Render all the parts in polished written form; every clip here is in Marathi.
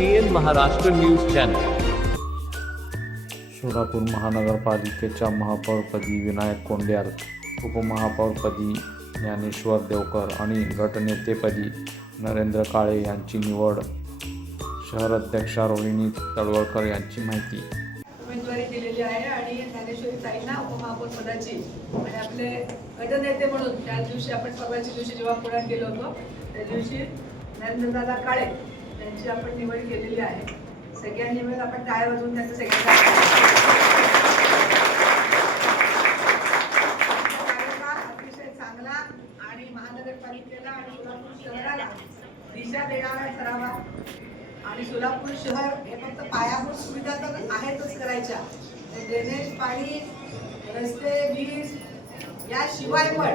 TN Maharashtra news channel. Solapur महानगरपालिकेच्या महापौरपदी विनायक कोंड्याल, उपमहापौरपदी ज्ञानेश्वर देवकर आणि गटनेतेपदी नरेंद्र काळे यांची निवड. शहर अध्यक्षा रोहिणी तळवळकर यांची माहिती. उमेदवारी दिलेली आहे आणि ज्ञानेश्वरी ताईंना उपमहापौरपदाची आणि आपले गटनेते म्हणून त्या दिवशी आपण परवाच्या दिवशी जेव्हा पुण्यात गेलो होतो त्या दिवशी नरेंद्रदादा काळे यांची आपण निवड केलेली आहे. सगळ्यांनी मिळून आपण टाळ्या वाजवून त्यांचं सगळ्यांना अतिशय चांगला आणि महानगरपालिकेला आणि सोलापूर शहराला दिशा देणारा ठरावा. आणि सोलापूर शहर हे फक्त पायाभूत सुविधा तर आहेतच करायच्या, ड्रेनेज, पाणी, रस्ते, वीज याशिवाय पण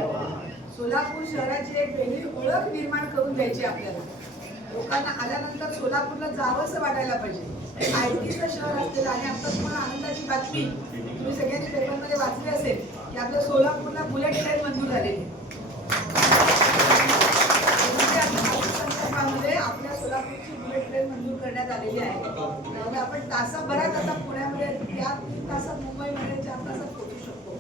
सोलापूर शहराची एक वेगळी ओळख निर्माण करून द्यायची. आपल्याला लोकांना आल्यानंतर सोलापूरला जावंसं वाटायला पाहिजे. आयटीचं शहर असलेलं आणि आता तुम्हाला आनंदाची बातमी तुम्ही सगळ्यांनी पेपरमध्ये वाचली असेल की आपल्या सोलापूरला बुलेट ट्रेन मंजूर झालेली. आपल्या सोलापूरची बुलेट ट्रेन मंजूर करण्यात आलेली आहे. त्यामुळे आपण तासाभरात आता पुण्यामध्ये या 3 तासात मुंबईमध्ये 4 तासात पोहोचू शकतो.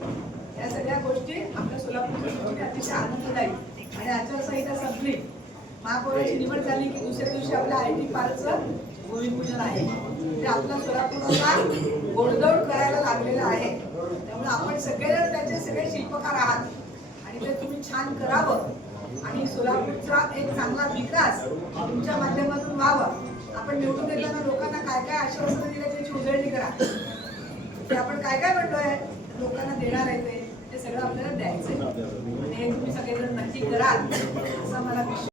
या सगळ्या गोष्टी आपल्या सोलापूरच्या अतिशय आनंददायी. आणि आचारसंहिता संपली, महापौराची निवड झाली की दुसऱ्या दिवशी आपल्या IT पार्कचं भूमिपूजन आहे. ते आपल्या सोलापूरला गोडधोड करायला लागलेलं आहे. त्यामुळे आपण सगळेजण त्याचे सगळे शिल्पकार आहात आणि ते तुम्ही छान करावं आणि सोलापूरचा एक चांगला विकास तुमच्या माध्यमातून व्हावा. आपण निवडून येताना लोकांना काय काय आश्वासनं दिले त्याची उजळणी करा. ते आपण काय काय म्हणतोय लोकांना देणार आहे ते सगळं आपल्याला द्यायचंय आणि हे तुम्ही सगळेजण नक्की कराल असा मला विश्वास.